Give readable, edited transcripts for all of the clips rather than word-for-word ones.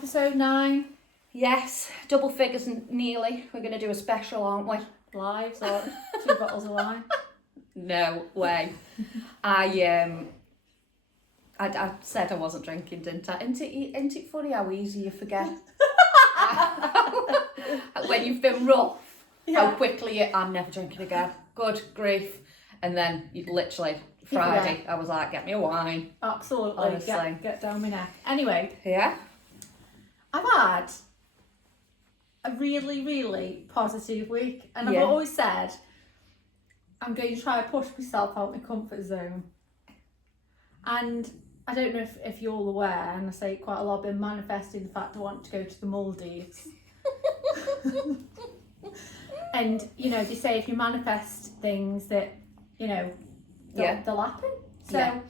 Episode 9. Yes, double figures nearly. We're going to do a special, aren't we? Lives or 2 bottles of wine. No way. I said I wasn't drinking, didn't I? Isn't it funny how easy you forget? When you've been rough, how quickly I'm never drinking again. Good grief. And then you literally, Friday, I was like, get me a wine. Absolutely. Honestly. Get down my neck. Anyway. Yeah? I've had a really, really positive week. And I've always said, I'm going to try and push myself out of my comfort zone. And I don't know if you're all aware, and I say it quite a lot, I've been manifesting the fact I want to go to the Maldives. And, you know, they say if you manifest things that, you know, they'll happen. So,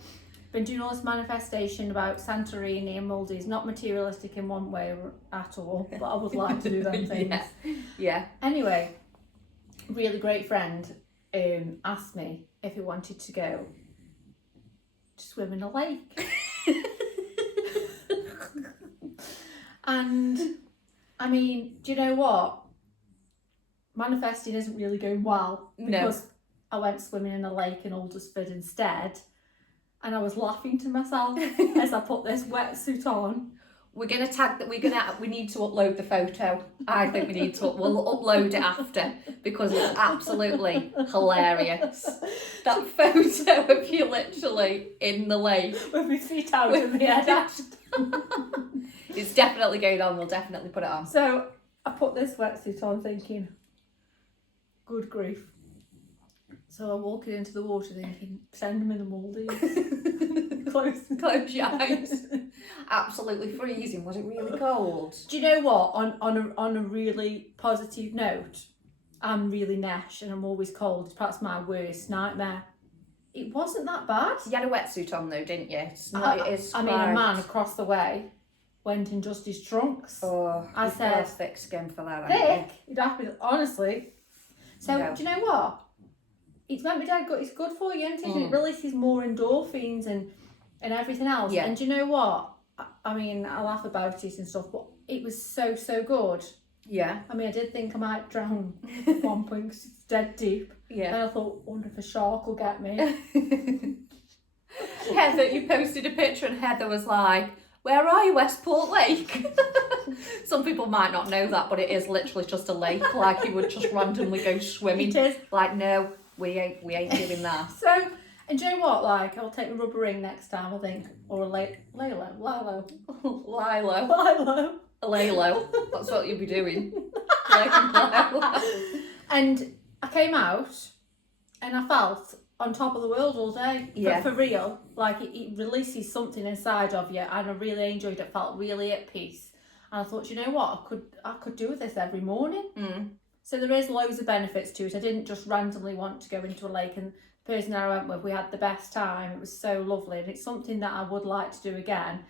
been doing all this manifestation about Santorini and Maldives, not materialistic in one way at all, but I would like to do them things. Yeah. Anyway, really great friend asked me if he wanted to go to swim in a lake. And, I mean, do you know what? Manifesting isn't really going well because I went swimming in a lake in Aldersford instead, and I was laughing to myself as I put this wetsuit on. We're gonna tag that. We need to upload the photo. I think we need to. We'll upload it after because it's absolutely hilarious. That photo of you literally in the lake with my feet out and the head out. It's definitely going on. We'll definitely put it on. So I put this wetsuit on, thinking, good grief. So I'm walking into the water thinking, send them in the Maldives. Close your eyes. Absolutely freezing. Was it really cold? Do you know what? On a really positive note, I'm really nesh and I'm always cold. It's perhaps my worst nightmare. It wasn't that bad. You had a wetsuit on though, didn't you? I mean, a man across the way went in just his trunks. Oh, I said, thick skin for that. Thick? You'd have to be, honestly. So, do you know what? It's meant my dad good. It's good for you, isn't it? It releases more endorphins and everything else. Yeah. And do you know what? I mean, I laugh about it and stuff, but it was so good. Yeah. I mean, I did think I might drown at one point because it's dead deep. Yeah. And I thought, wonder if a shark will get me. Heather, you posted a picture and Heather was like, where are you, Westport Lake? Some people might not know that, but it is literally just a lake. Like you would just randomly go swimming. It is. Like, no, we ain't doing that. So, and do you know what? Like, I'll take a rubber ring next time, I think, or a Lilo. A Lalo. That's what you'll be doing. And I came out and I felt on top of the world all day. Yeah. For real. Like, it releases something inside of you, and I really enjoyed it. Felt really at peace. And I thought, you know what? I could do this every morning. So there is loads of benefits to it. I didn't just randomly want to go into a lake, and the person I went with, we had the best time. It was so lovely, and it's something that I would like to do again.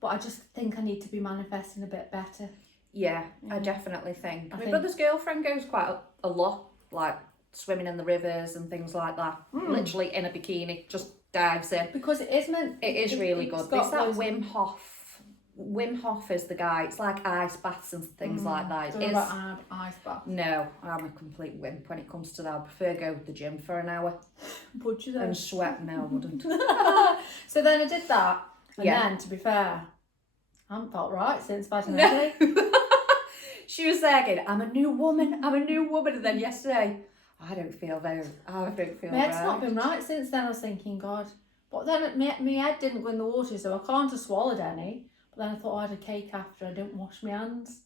But I just think I need to be manifesting a bit better. Yeah, I definitely think. My brother's girlfriend goes quite a lot, like swimming in the rivers and things like that. Literally in a bikini, just dives in. Because it is meant... It is really good. There's that Wim Hof. Wim Hof is the guy. It's like ice baths and things like that. Don't know about ice bath. No, I'm a complete wimp when it comes to that. I prefer go to the gym for an hour. Would you though? And sweat. No, I wouldn't. So then I did that. And then, to be fair, I haven't felt right since vitamin D. She was there again, I'm a new woman. And then yesterday, I don't feel right. My head's not been right since then. I was thinking, God. But then my head didn't go in the water, so I can't have swallowed any. But then I thought I had a cake after. I didn't wash my hands.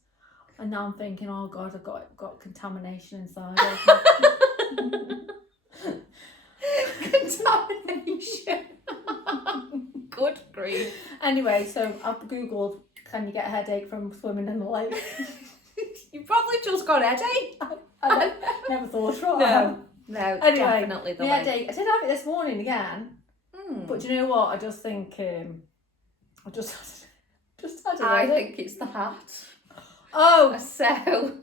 And now I'm thinking, oh God, I've got contamination inside. Contamination. Good grief. Anyway, so I've Googled, can you get a headache from swimming in the lake? You probably just got a headache. I never thought about it. No, anyway, definitely the lake. Headache. I did have it this morning again. But do you know what? I just think I just had a I think it's the hat. Oh, so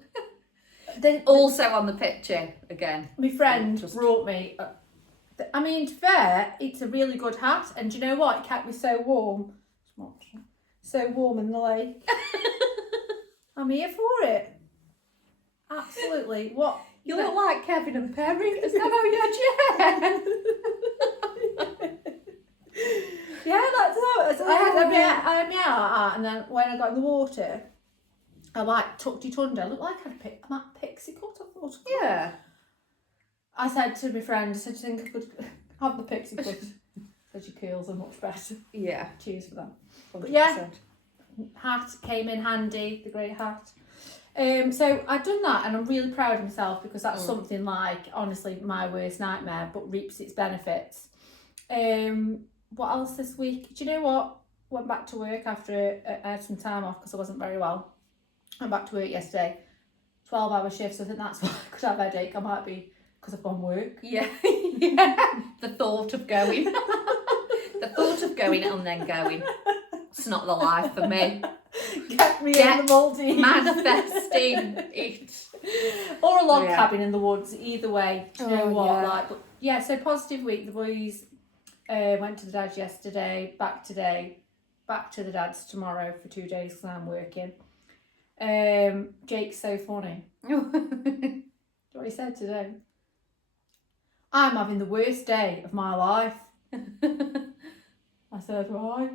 also on the picture again. My friend brought me. I mean, to be fair, it's a really good hat, and do you know what? It kept me so warm. So warm in the lake. I'm here for it. Absolutely. What? You look like Kevin and Perry. Is that how you're Yeah, that's how it is. I had me out, and then when I got in the water, I like tucked it under. I looked like I'm at pixie cut, I thought. Yeah. I said to my friend, I said, do you think I could have the pixie cut? Said your curls are much better. Yeah. Cheers for that. 100%. But yeah, hat came in handy, the grey hat. So I've done that, and I'm really proud of myself, because that's something like, honestly, my worst nightmare, but reaps its benefits. What else this week? Do you know what? Went back to work after I had some time off because I wasn't very well. Went back to work yesterday. 12-hour shifts. I think that's why I could have a headache. I might be because I've gone work. Yeah. Yeah. The thought of going. The thought of going and then going. It's not the life for me. Get me in the Maldives. Manifesting it. Or a log cabin in the woods. Either way. Do you know what? Yeah. Like, but yeah, so positive week. The boys went to the dad's yesterday, back today, back to the dad's tomorrow for 2 days because I'm working. Jake's so funny. What he said today. I'm having the worst day of my life. I said, why?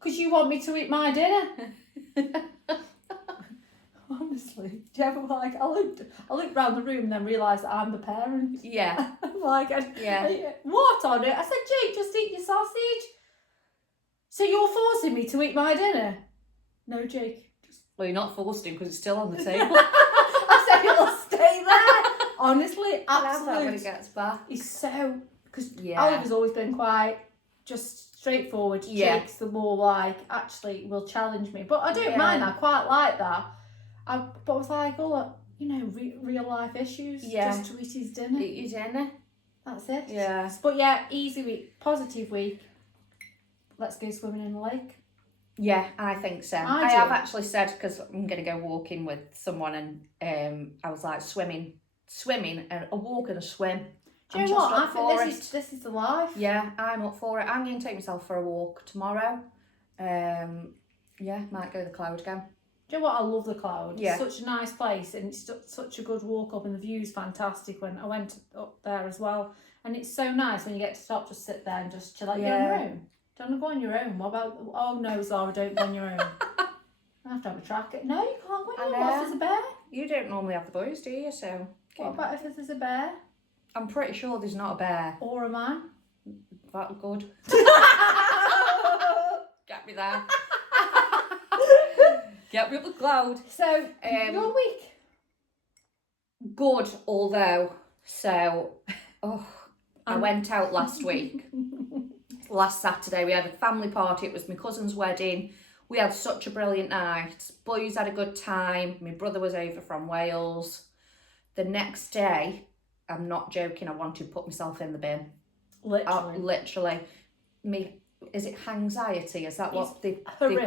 Because you want me to eat my dinner. Honestly, do you ever like, I looked round the room and then realised that I'm the parent. Yeah. I'm like, what on it? I said, Jake, just eat your sausage. So you're forcing me to eat my dinner? No, Jake. Well, you're not forced him because it's still on the table. I said it'll stay there. Honestly, That's absolutely. when he gets back. He's so, because Oliver's always been quite just straightforward. Yeah. Jake's the more like, actually will challenge me. But I don't mind that. I quite like that. But I was like, real life issues. Yeah. Just to eat his dinner. Eat your dinner. That's it. Yeah. But yeah, easy week, positive week. Let's go swimming in the lake. Yeah, I think so. I have actually said, because I'm going to go walking with someone, and I was like, swimming, and a walk and a swim. Do you know what? I think this is the life. Yeah, I'm up for it. I'm going to take myself for a walk tomorrow. Might go to the Cloud again. Do you know what? I love the Cloud. Yeah. It's such a nice place, and it's such a good walk up, and the view's fantastic. When I went up there as well, and it's so nice when you get to stop, just sit there and just chill out your own room. Don't go on your own. What about? Oh no, Zara, don't go on your own. I have to have a tracker. No, you can't go on your own. What if there's a bear? You don't normally have the boys, do you? So. What about if there's a bear? I'm pretty sure there's not a bear. Or a man? That good. Get me there. Get me up the Cloud. So, your week? Good, although, I went out last week. Last Saturday, we had a family party. It was my cousin's wedding. We had such a brilliant night. Boys had a good time. My brother was over from Wales. The next day, I'm not joking, I wanted to put myself in the bin. Literally. Is it Hangiexty? Is that what they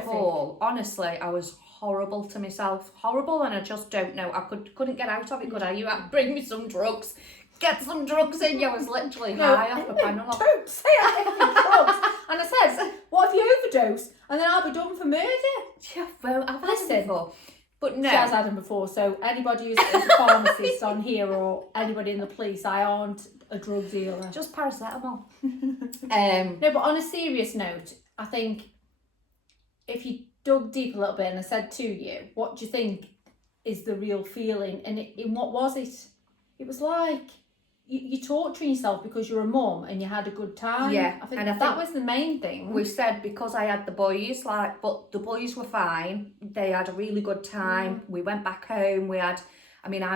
call? Honestly, I was horrible to myself. Horrible, and I just don't know. I couldn't get out of it, could I? You had to bring me some drugs. Get some drugs in you. I was literally high off a panel. Don't say I have drugs. And I said, what if you overdose? And then I'll be done for murder. Yeah, well, I've had them before. But no. She has had them before, so anybody who's a pharmacist on here or anybody in the police, I aren't a drug dealer. Just paracetamol. No, but on a serious note, I think if you dug deep a little bit and I said to you, what do you think is the real feeling? And what was it? It was like you're torturing yourself because you're a mum and you had a good time. Yeah, I think that was the main thing. We said because I had the boys, but the boys were fine. They had a really good time. We went back home. I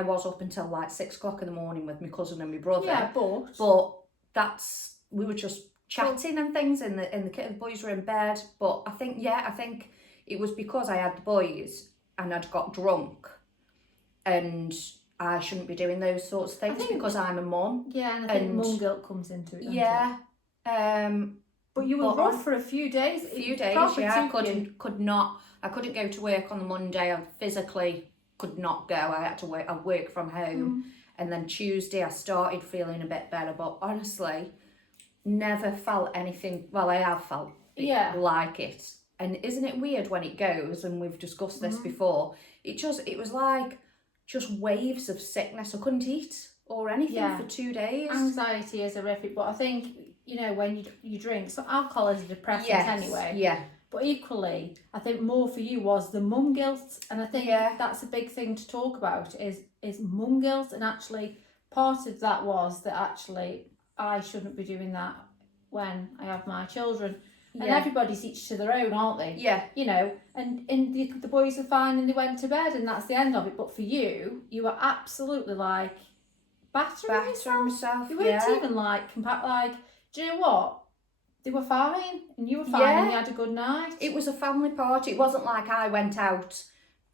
was up until like 6 o'clock in the morning with my cousin and my brother. Yeah, but we were just chatting and things, and the boys were in bed. But I think it was because I had the boys and I'd got drunk, and I shouldn't be doing those sorts of things because I'm a mum. Yeah, and I think mum guilt comes into it. Yeah. But you were rough for a few days. I couldn't go to work on the Monday. I physically could not go. I had to work. I work from home, and then Tuesday I started feeling a bit better. But honestly, never felt anything. Well, I have felt like it. And isn't it weird when it goes, and we've discussed this before, it was like just waves of sickness. I couldn't eat or anything for 2 days. Anxiety is horrific, but I think, you know, when you drink, so alcohol is a depressant anyway. Yeah. But equally, I think more for you was the mum guilt, and I think that's a big thing to talk about is mum guilt, and actually part of that was that actually I shouldn't be doing that when I have my children. And everybody's each to their own, aren't they? Yeah. You know, and the boys were fine and they went to bed and that's the end of it. But for you were absolutely like battering myself. You weren't even like, do you know what? They were fine and you were fine and you had a good night. It was a family party. It wasn't like I went out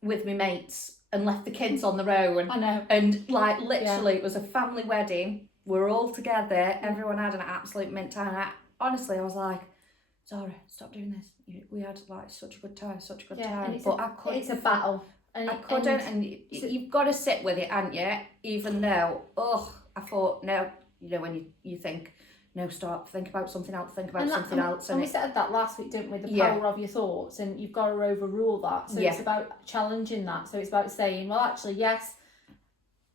with my mates and left the kids on their own. I know. And like literally it was a family wedding. We're all together. Everyone had an absolute mint time. Honestly, I was like, Zara, stop doing this. We had like such a good time. But I couldn't. It's a battle. And I couldn't. And you've got to sit with it, haven't you? Even though, I thought, no, you know, when you think, no, stop, think about something else, And we said that last week, didn't we? The power of your thoughts, and you've got to overrule that. So it's about challenging that. So it's about saying, well, actually, yes,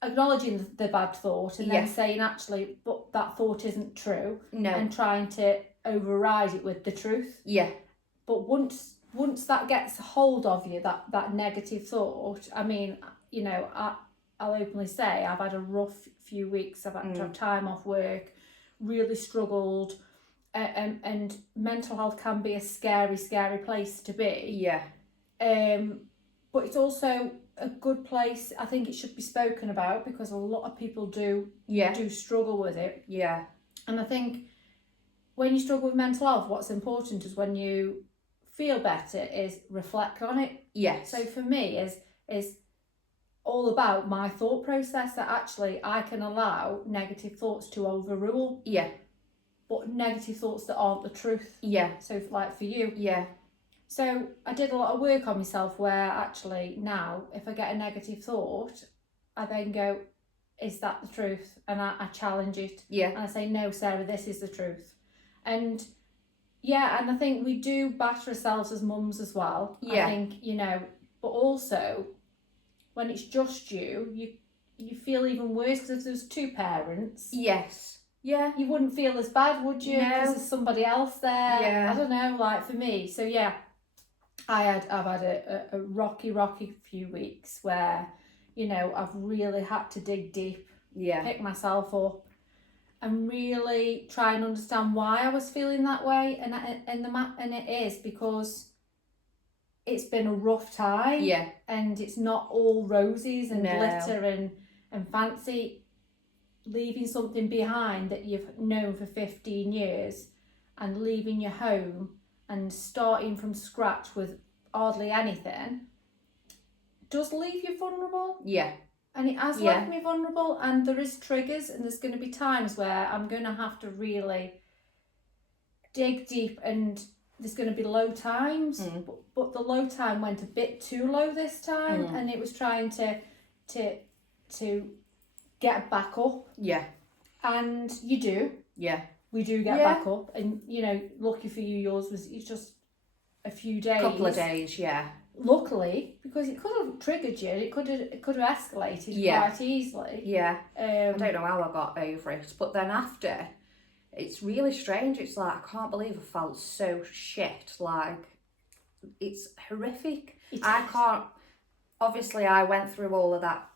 acknowledging the bad thought, and then saying, actually, but that thought isn't true. No. And trying to override it with the truth. Yeah. But once that gets hold of you, that negative thought, I mean, you know, I'll openly say I've had a rough few weeks. I've had to have time off work, really struggled, and mental health can be a scary place to be. Yeah. But it's also a good place. I think it should be spoken about because a lot of people do struggle with it. Yeah. And I think when you struggle with mental health, what's important is when you feel better is reflect on it. Yes. So for me is all about my thought process, that actually I can allow negative thoughts to overrule. Yeah. But negative thoughts that aren't the truth. Yeah. So like for you. Yeah. So I did a lot of work on myself where actually now if I get a negative thought, I then go, is that the truth? And I challenge it. Yeah. And I say, no, Sarah, this is the truth. And and I think we do batter ourselves as mums as well. Yeah. I think, you know, but also when it's just you feel even worse because if there's two parents. Yes. Yeah. You wouldn't feel as bad, would you? Because there's somebody else there. Yeah. I don't know, like for me. So yeah, I've had a rocky few weeks where, you know, I've really had to dig deep. Yeah. Pick myself up. And really try and understand why I was feeling that way, and it is because it's been a rough time, and it's not all roses and glitter and fancy. Leaving something behind that you've known for 15 years, and leaving your home and starting from scratch with hardly anything, does leave you vulnerable. Yeah. And it has left me vulnerable, and there is triggers, and there's going to be times where I'm going to have to really dig deep, and there's going to be low times, but the low time went a bit too low this time, and it was trying to get back up. Yeah. And you do. Yeah. We do get back up, and you know, lucky for you, yours was just a few days. Couple of days, yeah. Luckily, because it could have triggered you, it could have escalated quite easily. Yeah. I don't know how I got over it, but then after, it's really strange. It's like, I can't believe I felt so shit. Like, it's horrific. I can't. Obviously, I went through all of that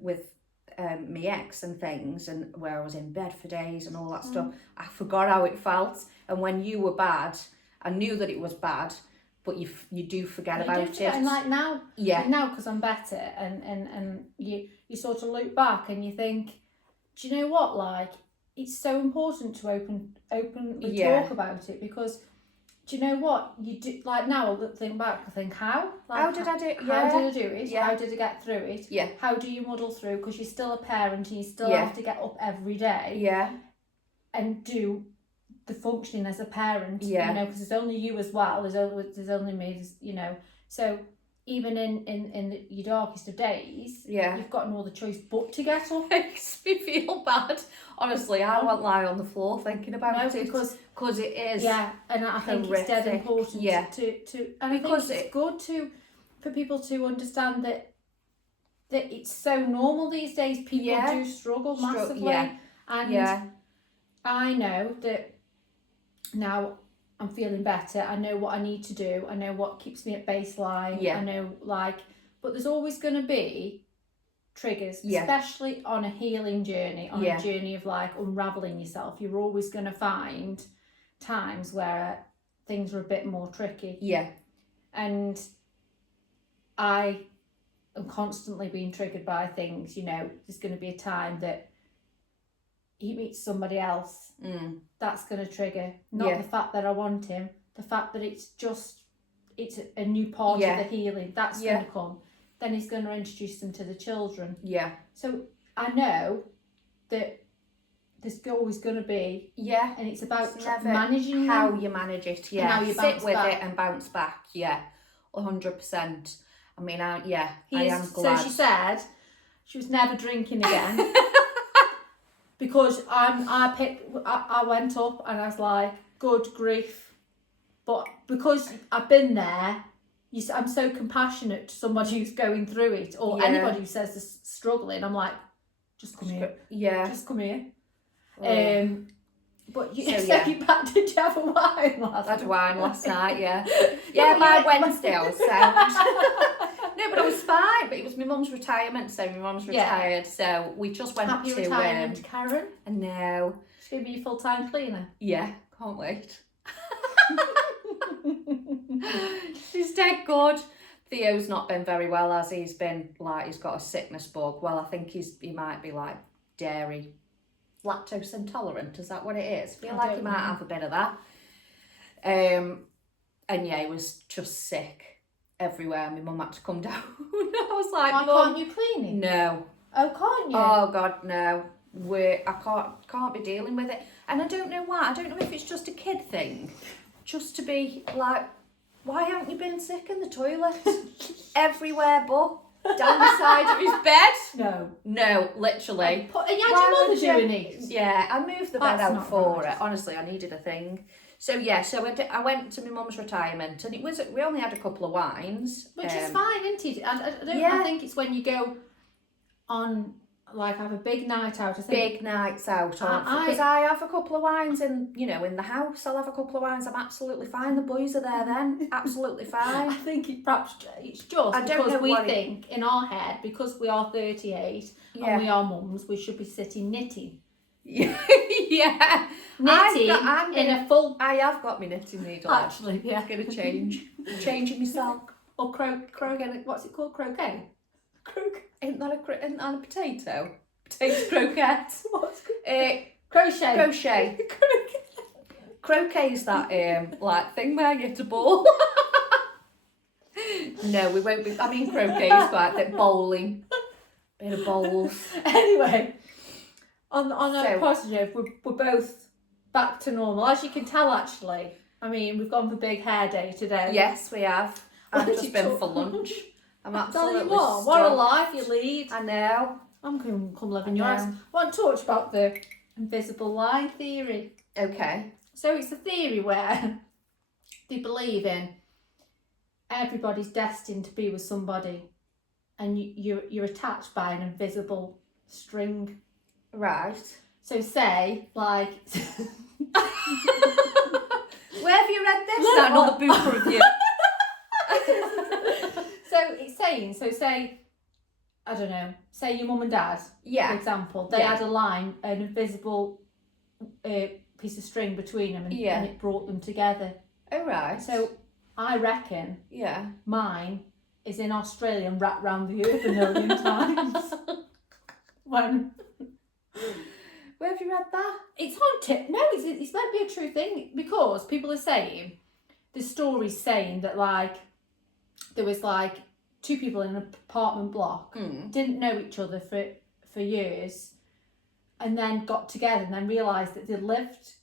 with my ex and things, and where I was in bed for days and all that stuff. I forgot how it felt, and when you were bad, I knew that it was bad. But you do forget about it. And like now, now because I'm better, and you sort of look back and you think, do you know what? Like, it's so important to openly talk about it, because do you know what you do? Like now, I'll think back. I think how did I do it? How did I do it? Yeah. How did I get through it? Yeah. How do you muddle through? Because you're still a parent and you still have to get up every day. Yeah. And do the functioning as a parent, you know, because there's only you as well. There's only me, you know. So even in your darkest of days, Yeah. you've got no other choice but to get up. Makes me feel bad. Honestly, I won't lie on the floor thinking about it. Because it is. Yeah, and I think it's dead horrific. important Yeah. to and Because I think it's good for people to understand that it's so normal these days. People do struggle massively. And I know that now I'm feeling better. I know what I need to do. I know what keeps me at baseline. I know, but there's always going to be triggers, especially on a healing journey, on a journey of unraveling yourself. You're always going to find times where things are a bit more tricky. Yeah. And I am constantly being triggered by things. There's going to be a time that he meets somebody else. That's going to trigger. Not the fact that I want him, the fact that it's a new part of the healing. That's going to come. Then he's going to introduce them to the children. Yeah. So I know that there's always going to be. Yeah. And it's about managing how them. you manage it. And how you sit with back. it and bounce back. Yeah. 100%. I mean, I am glad. So she said she was never drinking again. Because I went up and I was like, good grief. But because I've been there, I'm so compassionate to somebody who's going through it, or anybody who says they're struggling. I'm like, just come here. Yeah. Just come here. Oh. But did you have a wine last night? I had a wine last night, yeah. By Wednesday I was sound. No, but I was fine. But it was my mum's retirement, so my mum's retired, so we just went Happy to retirement, Karen. I know. She's going to be a full-time cleaner. Yeah, can't wait. She's dead good. Theo's not been very well, as he's been he's got a sickness bug. Well, I think he might be dairy lactose intolerant. Is that what it is? I feel like he might have a bit of that. And he was just sick everywhere. My mum had to come down. I was like, why can't you clean it? No. Oh, can't you? Oh God, no. I can't be dealing with it. And I don't know why. I don't know if it's just a kid thing. Just to be like, why haven't you been sick in the toilet? Everywhere but down the side of his bed. No, literally. And you had your mother doing it? Yeah, I moved the bed out for it. Honestly, I needed a thing. So I went to my mum's retirement, and we only had a couple of wines, which is fine, isn't it? I think it's when you go on have a big night out. Big nights out, because I have a couple of wines in the house. I'll have a couple of wines. I'm absolutely fine. The boys are there then, absolutely fine. I think it's just because we think in our head, because we are 38 and we are mums, we should be sitting knitting. Yeah. Knitting in a full. I have got my knitting needle. Actually, yeah. I'm gonna changing my sock. Or croquet. What's it called? Croquet. Isn't that a potato? Potato croquette. What's crochet? Croquet is that thing where you hit a ball. No, we won't be. I mean, croquet is like bowling. Bit of bowls. Anyway. On a positive, we're both back to normal. As you can tell, actually. I mean, we've gone for big hair day today. Yes, we have. I've just been for lunch. I'm absolutely tell you what a life you lead. I know. I'm going to come live in yours. I want to talk about the invisible line theory. Okay. So it's a theory where they believe in everybody's destined to be with somebody, and you're attached by an invisible string. Right. So say, where have you read this? Another book review. So it's saying, say, I don't know, say your mum and dad, for example, they had an invisible piece of string between them, and it brought them together. Oh, right. So I reckon mine is in Australia and wrapped round the earth a million times. Where have you read that? It's on tip. No, it's meant to be a true thing, because people are saying, the story's saying that there was two people in an apartment block, didn't know each other for years, and then got together and then realised that they lived.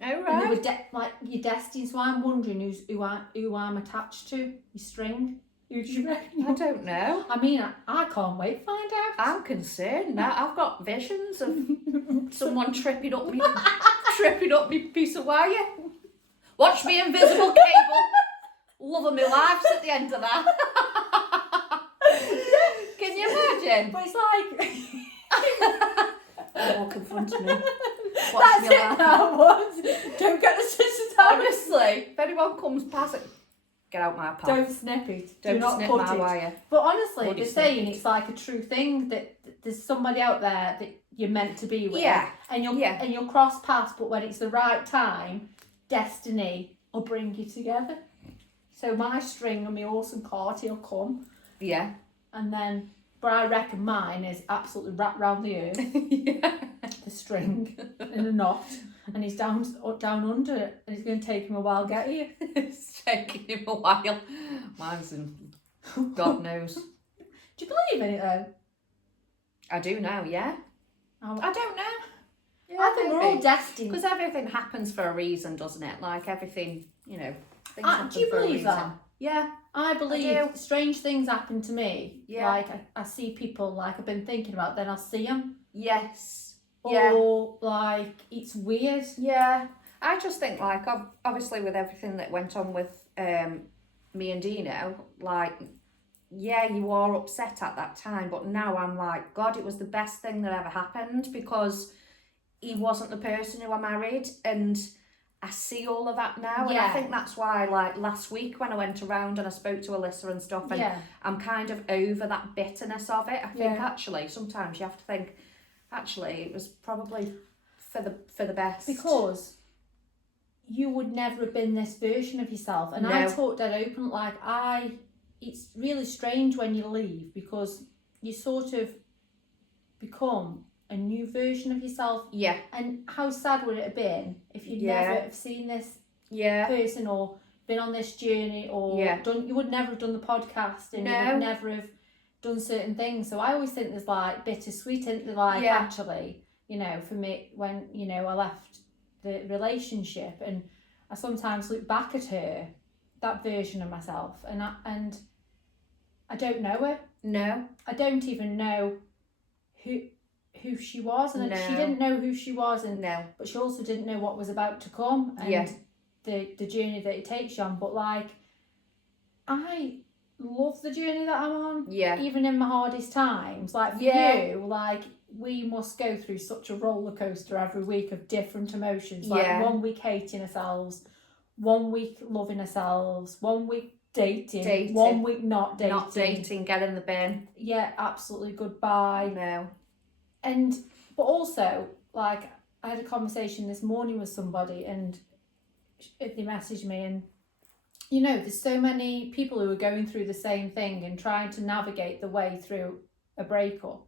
Oh, right. And they were your destined. So I'm wondering who I'm attached to, your string. Who do you reckon? I don't know. I mean, I can't wait to find out. I'm concerned now. I've got visions of someone tripping up me piece of wire. Watch me invisible cable. Love of my life's at the end of that. Can you imagine? But it's like... Walk in front of me. Watch That's me it laugh. now, what? Don't get the scissors out. Honestly, if anyone comes past it, get out my path. Don't snip it. Don't Do not snip cut my it. wire. But honestly, Bloody they're snip saying it. it's like a true thing that there's somebody out there that you're meant to be with. Yeah. And you'll cross paths, but when it's the right time, destiny will bring you together. So my string and my horse and cart, he'll come. Yeah. And then, but I reckon mine is absolutely wrapped round the earth. Yeah. The string in a knot, and he's down under it, and it's going to take him a while to get here. It's taking him a while. Mine's in God knows. Do you believe in it though? I do now, yeah. I don't know. Yeah, I think we're all destined. Because everything happens for a reason, doesn't it? Like everything, you know. Things happen Do you for a believe reason. that? Yeah. I believe I do. strange things happen to me. Yeah. Like I see people like I've been thinking about, then I'll see them. Yes. Yeah. Or like it's weird. Yeah. I just think like obviously with everything that went on with me and Dino, like yeah, you are upset at that time, but now I'm like, God, it was the best thing that ever happened because he wasn't the person who I married, and I see all of that now. And I think that's why, like last week when I went around and I spoke to Alyssa and stuff, and I'm kind of over that bitterness of it. I think actually sometimes you have to think, actually it was probably for the best, because you would never have been this version of yourself. And I talked that open, like it's really strange when you leave because you sort of become a new version of yourself. Yeah. And how sad would it have been if you'd never have seen this person or been on this journey or done, you would never have done the podcast and you would never have done certain things. So I always think there's like bittersweet, isn't there? Like actually, you know, for me when, you know, I left the relationship and I sometimes look back at her, that version of myself, and I don't know her. No. I don't even know who she was, and she didn't know who she was, and but she also didn't know what was about to come and the journey that it takes you on. But like, I love the journey that I'm on. Yeah. Even in my hardest times, like for you, like we must go through such a roller coaster every week of different emotions. Like 1 week hating ourselves, 1 week loving ourselves, 1 week dating. 1 week not dating. Not dating, get in the bin. Yeah, absolutely goodbye. No. But also, like, I had a conversation this morning with somebody and they messaged me, and you know, there's so many people who are going through the same thing and trying to navigate the way through a breakup,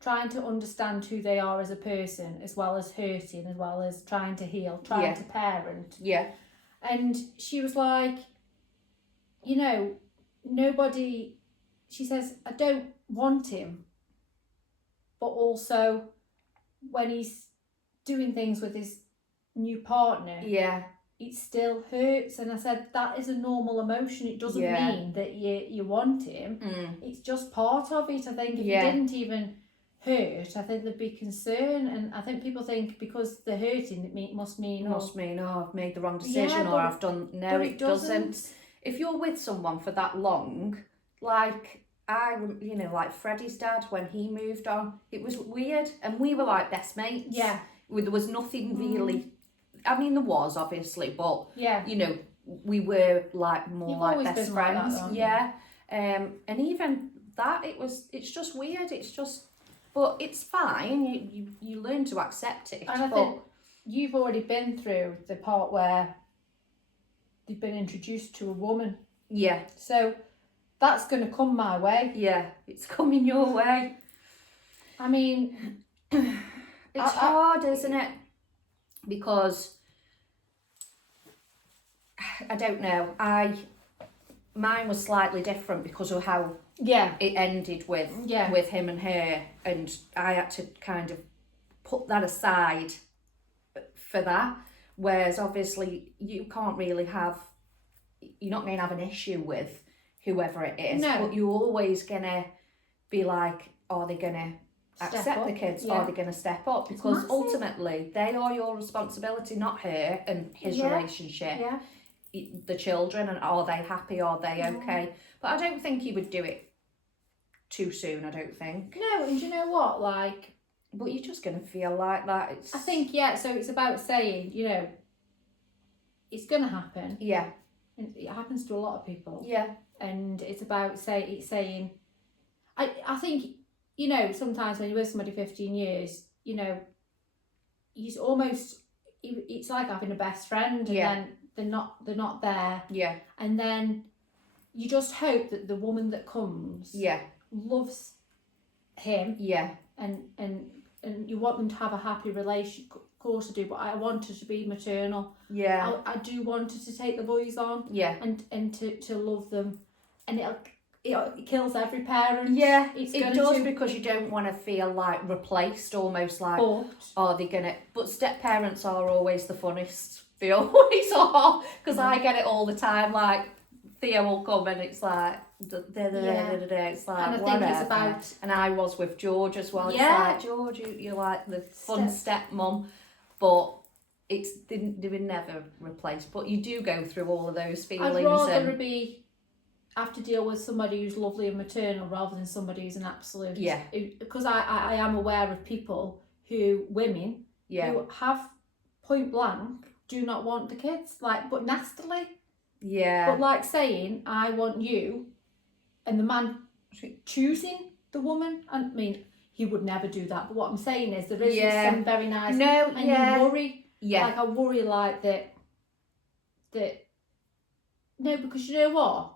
trying to understand who they are as a person, as well as hurting, as well as trying to heal, trying to parent. Yeah. And she was like, you know, nobody, she says, I don't want him. But also, when he's doing things with his new partner, it still hurts. And I said, that is a normal emotion. It doesn't mean that you want him. It's just part of it. I think if you didn't even hurt, I think there'd be concern. And I think people think because they're hurting, it must mean, I've made the wrong decision or I've done... No, it doesn't. If you're with someone for that long, like... you know, like Freddie's dad, when he moved on, it was weird. And we were like best mates. Yeah. There was nothing really, I mean, there was obviously, but, you know, we were like more like best friends. Like that, and even that, it's just weird. It's just, but it's fine. You learn to accept it. And I think you've already been through the part where you've been introduced to a woman. Yeah. So... that's going to come my way. Yeah, it's coming your way. I mean, it's hard, isn't it? Because I don't know. Mine was slightly different because of how it ended with him and her, and I had to kind of put that aside for that. Whereas obviously you can't really have. You're not going to have an issue with whoever it is. No. But you're always gonna be like, are they gonna Step accept the up, kids? yeah. Are they gonna step up? It's Because massive. ultimately they are your responsibility, not her and his Yeah. relationship. Yeah. The children, and are they happy? Are they okay? But I don't think he would do it too soon. I don't think. No, and do you know what? Like, But you're just gonna feel like that. It's. I think, yeah, so it's about saying, you know, it's going to happen. Yeah. And it happens to a lot of people. Yeah. And it's about saying, I think, you know, sometimes when you're with somebody 15 years, you know, it's almost, it's like having a best friend, and Yeah. then they're not there. Yeah. And then you just hope that the woman that comes Yeah. loves him, Yeah. and you want them to have a happy relationship. Of course I do, but I want her to be maternal. Yeah. I do want her to take the boys on, Yeah. and to love them, and it kills every parent. Yeah, It's it going does, to, because you don't want to feel like replaced, almost like, but are they gonna? But step parents are always the funnest. They always are, because I get it all the time. Like Theo will come and it's like, it's like and I think whatever. it's about, And I was with George as well. Yeah. It's like, George, you're like the fun stepmom, but they were never replaced. But you do go through all of those feelings. I'd rather and have to deal with somebody who's lovely and maternal rather than somebody who's an absolute. Yeah. Because I am aware of people women yeah, who have point blank do not want the kids, like, but nastily. yeah, But like saying, I want you, and the man choosing the woman, I mean, he would never do that. But what I'm saying is there is Yeah. some very nice, no, and yeah, you worry, yeah, like I worry like that, no, because you know what?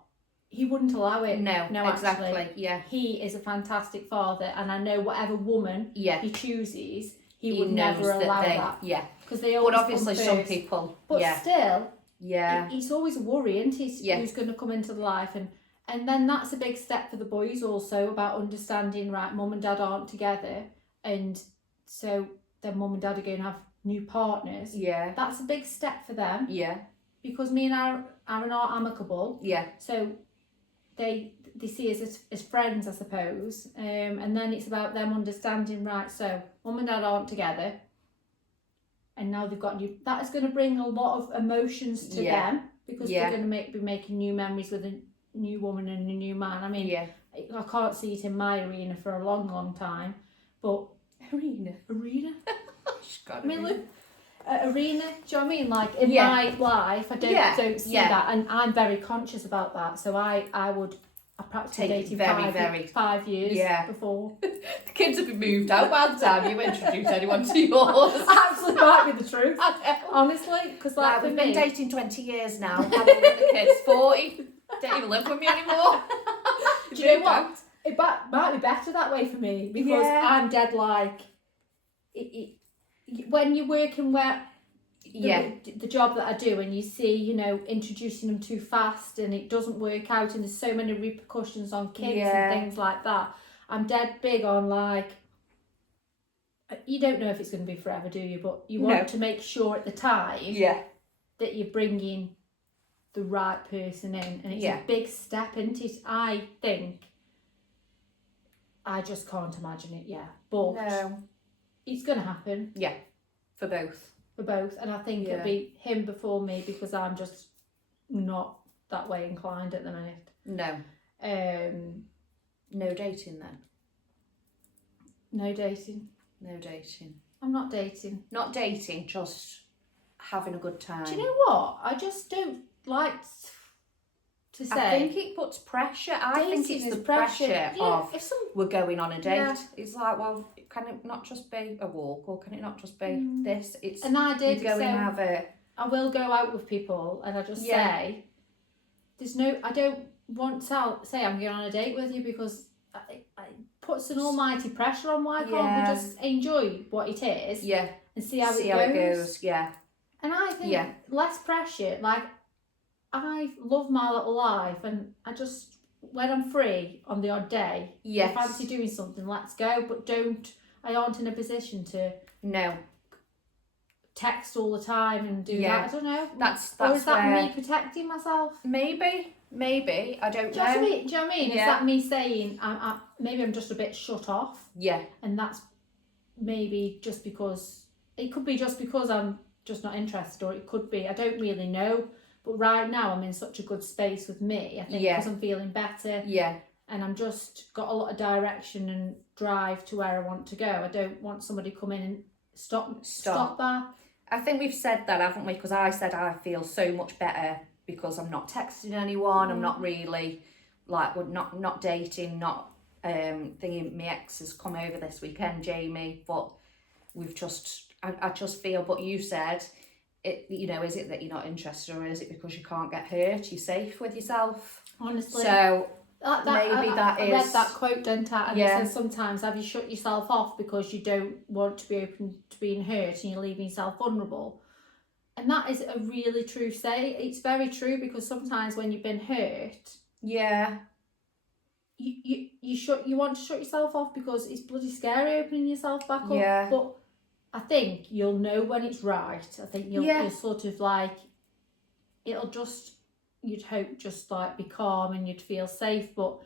He wouldn't allow it. no, exactly, actually. yeah, He is a fantastic father, and I know whatever woman yeah. he chooses, he would knows never allow that. Yeah, Because they but always obviously come some first. people, But yeah, still, yeah, it's always a worry, isn't it? Yeah. Who's going to come into the life, and then that's a big step for the boys also, about understanding, right, mum and dad aren't together, and so then mum and dad are going to have new partners. yeah, That's a big step for them, yeah, because me and Aaron are amicable, yeah, so they see us as friends, I suppose, and then it's about them understanding, right, so mum and dad aren't together, and now they've got new. That is going to bring a lot of emotions to Yeah. them, because Yeah. they're going to be making new memories with a new woman and a new man. I mean, yeah. I can't see it in my arena for a long, long time, but arena. She's got I mean, it. look, arena. Do you know what I mean? Like in Yeah. my life, I don't Yeah, see yeah. that, and I'm very conscious about that. So I practically Take it dated very, 5, very- 5 years Yeah. before. The kids have been moved out by the time you introduce anyone to yours. Actually, might be the truth. Honestly, because like Right, for we've me, been dating 20 years now. How old are the kids? 40. Don't even live with me anymore. do you know what? It might be better that way for me, because Yeah. I'm dead like when you're working where Yeah. the job that I do, and you see, you know, introducing them too fast and it doesn't work out, and there's so many repercussions on kids Yeah. and things like that. I'm dead big on like, you don't know if it's going to be forever, do you? But you want No. to make sure at the time Yeah. that you're bringing the right person in, and it's Yeah. a big step, isn't it? I think. I just can't imagine it yet, but No. it's going to happen For both. for both, and I think Yeah. it'll be him before me, because I'm just not that way inclined at the minute. No. No dating then. No dating. No dating. I'm not dating. Not dating, just having a good time. Do you know what? I just don't like to say. I think it puts pressure. I think dating it's is the pressure Yeah, of if some we're going on a date. Yeah. It's like, well, can it not just be a walk, or can it not just be this? It's and I you did go so and have a I will go out with people, and I just Yeah. say there's no. I don't want to say I'm going on a date with you, because it puts an almighty pressure on. Why can't Yeah. we just enjoy what it is yeah. and see how See it how goes? it goes. Yeah. And I think Yeah. less pressure. Like, I love my little life, and I just, when I'm free on the odd day, Yes. if I fancy doing something, let's go. But I aren't in a position to No. text all the time and do Yeah. that. I don't know. That's or is that where me protecting myself? maybe Maybe, I don't Do you know know. what I mean? Do you know what I mean? Is Yeah. that me saying maybe I'm just a bit shut off? Yeah. And that's maybe just because, it could be just because I'm just not interested, or it could be, I don't really know. But right now I'm in such a good space with me, I think, because I'm feeling better. Yeah. And I'm just got a lot of direction and drive to where I want to go. I don't want somebody come in and stop that. I think we've said that, haven't we? Because I said I feel so much better because I'm not texting anyone. I'm not really, like, we're not dating, not thinking. My ex has come over this weekend, Jamie, but we've just, I just feel, but you said, it, you know, is it that you're not interested, or is it because you can't get hurt? You're safe with yourself? Honestly. So I read that quote, didn't I? And it says sometimes have you shut yourself off because you don't want to be open to being hurt and you're leaving yourself vulnerable. And that is a really true say. It's very true, because sometimes when you've been hurt, you want to shut yourself off because it's bloody scary opening yourself back up. But I think you'll know when it's right. I think you'll sort of like, it'll just, you'd hope, just like be calm and you'd feel safe. But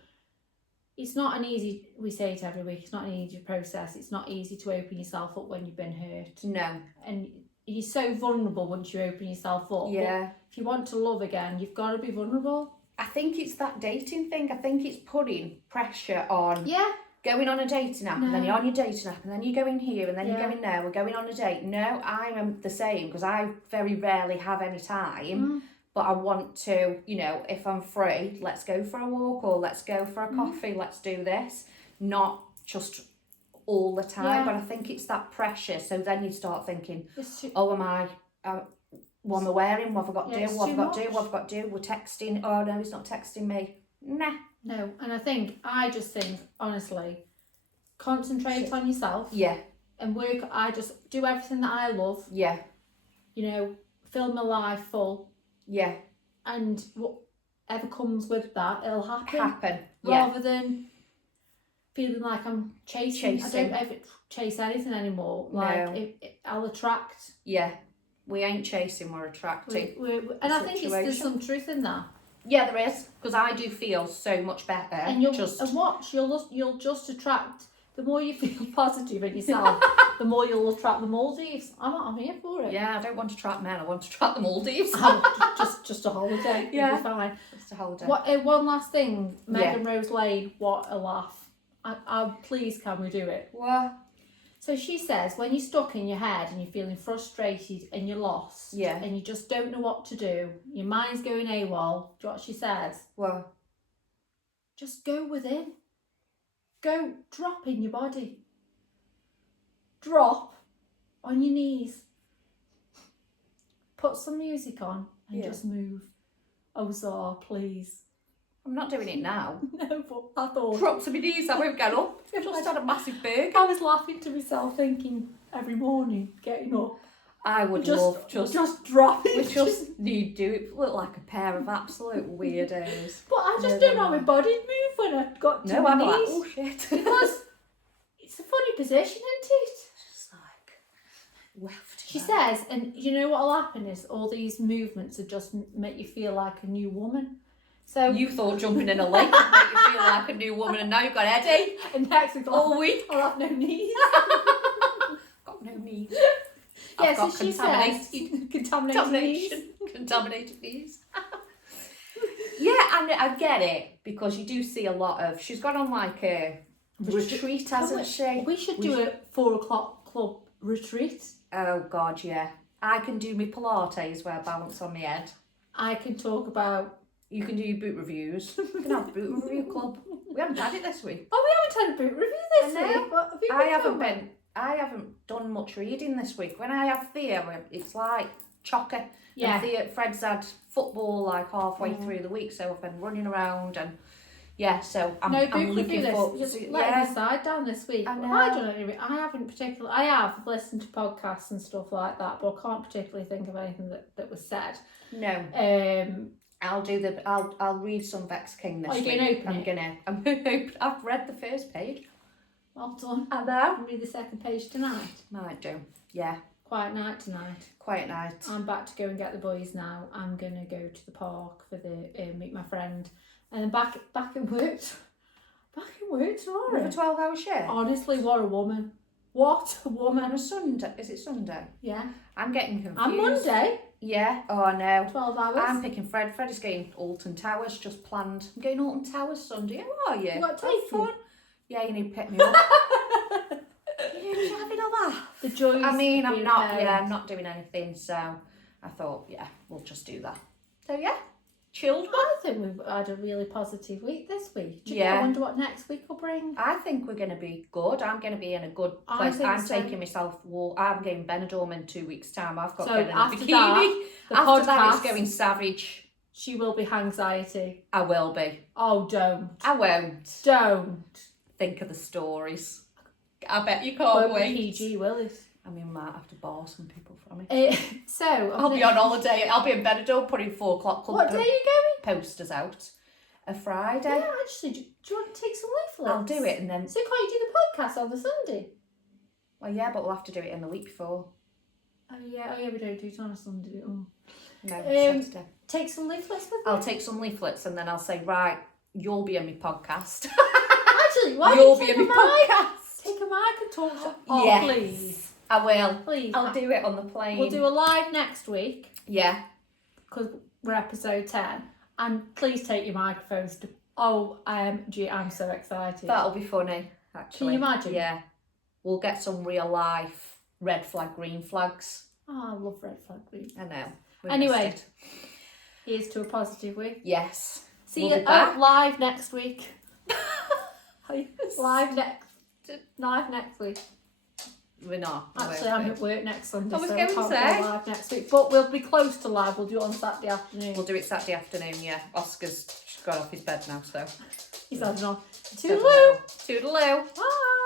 it's not an easy, we say it every week, it's not an easy process. It's not easy to open yourself up when you've been hurt. No. And you're so vulnerable once you open yourself up. Yeah. But if you want to love again, you've got to be vulnerable. I think it's that dating thing. I think it's putting pressure on. Yeah. Going on a dating app, and then you're on your dating app, and then you're going here, and then you're going there. We're going on a date. No, I am the same, because I very rarely have any time. But I want to, you know, if I'm free, let's go for a walk, or let's go for a coffee, let's do this. Not just all the time, but I think it's that pressure. So then you start thinking, oh, am I, what am I wearing? What have I got to do? What have I got to do? What have I got to do? We're texting. Oh, no, he's not texting me. Nah. No, and I just think, honestly, concentrate on yourself. Yeah. And work, I just do everything that I love. Yeah. You know, fill my life full. Yeah. And whatever comes with that, it'll happen. Rather than feeling like I'm chasing. I don't ever chase anything anymore. Like, I'll attract. Yeah. We ain't chasing, we're attracting. And I think there's some truth in that. Yeah, there is, because I do feel so much better. And you'll just attract. The more you feel positive in yourself, the more you'll attract the Maldives. I'm here for it. Yeah, I don't want to attract men. I want to attract the Maldives. just a holiday. Yeah, you'll be fine. Just a holiday. One last thing, Megan Rose Lane. What a laugh! Please, can we do it? What? So she says, when you're stuck in your head and you're feeling frustrated and you're lost, and you just don't know what to do, your mind's going AWOL. Do you know what she says? Well, just go within. Go drop in your body. Drop on your knees. Put some music on and just move. Oh, Zara, please. I'm not doing it now. No, but I thought... Drop to my knees, I won't get up. I've just had a massive burger. I was laughing to myself, thinking every morning, getting up. I would love just drop it. We just need to do it. Look like a pair of absolute weirdos. But I just don't know how my body move when I got to my knees. Like, oh shit. Because it's a funny position, isn't it? Just like... She says, and you know what'll happen is all these movements will just make you feel like a new woman. So you thought jumping in a lake would make you feel like a new woman, and now you've got a headache. And next week all week I'll have no knees. Got no knees. I've got so contaminated knees. Yeah, and I get it, because you do see a lot of. She's gone on like a retreat, hasn't she? We should do a 4:00 club retreat. Oh God, yeah. I can do my Pilates where I balance on my head. I can talk about. You can do your boot reviews. We can have a boot review club. We haven't had it this week. Oh, we haven't had a boot review this week. What have you been I haven't done much reading this week. When I have Thea, it's like chocker. Yeah. And Fred's had football like halfway through the week, so I've been running around and so I'm looking forward. Just letting the side down this week. I know. I don't know. I haven't particularly. I have listened to podcasts and stuff like that, but I can't particularly think of anything that was said. No. I'll read some Vex King this week. Are you going to open it? I've read the first page. Well done. I know. Read the second page tonight. Might do. Yeah. Quiet night tonight. Quiet night. I'm back to go and get the boys now. I'm gonna go to the park for the meet my friend, and then back in work. Back in work tomorrow. With a 12-hour shift. Honestly, what a woman! What a woman! On a Sunday. Is it Sunday? Yeah. I'm getting confused. And Monday. Yeah. Oh no. 12 hours. I'm picking Fred. Fred is getting Alton Towers just planned. I'm going Alton Towers Sunday. How are you? You got to Have take fun. Yeah, you need to pick me up. You're having a laugh. The joys. I mean, of I'm being a not. parent. Yeah, I'm not doing anything. So I thought, yeah, we'll just do that. So yeah, chilled one. I think we've had a really positive week this week. Do you know, Yeah. I wonder what next week will bring. I think we're going to be good. I'm going to be in a good I place. think I'm so. taking myself walk. I'm going Benidorm in 2 weeks' time. I've got So to get in a after bikini. that, the After that, podcast, it's going savage. she will be Hangiexty. I will be. Oh, don't. I won't. Don't. Think of the stories. I bet you can't Won't be wait. PG, will it? I mean, might have to borrow some people from me. So, I'll be on holiday. I'll be in Benidorm putting 4 o'clock club What day are you going? posters out. A Friday. Yeah, actually, do you want to take some leaflets? I'll do it and then. So can't you do the podcast on the Sunday? Well, yeah, but we'll have to do it in the week before. Oh yeah, we don't do it on a Sunday. Oh. No, Saturday. Take some leaflets with you. I'll take some leaflets and then I'll say, right, you'll be on my podcast. Actually, why You'll don't be you in take my a mic? podcast. Take a mic and talk to... Oh, Yes. please. I will. Please. I'll do it on the plane. We'll do a live next week, Yeah. because we're episode 10. And please take your microphones to... Oh, gee, I'm so excited. That'll be funny, actually. Can you imagine? Yeah. We'll get some real life red flag, green flags. Oh, I love red flag green. I know. We Anyway. missed it. Here's to a positive week. Yes. See We'll you be back. live next week. Live next week. We're not. Actually, I'm at work next Sunday, I was so going I to can't say. go live next week. But we'll be close to live. We'll do it on Saturday afternoon. We'll do it Saturday afternoon, yeah. Oscar's got off his bed now, so. He's had enough. Toodaloo. Toodaloo. Bye.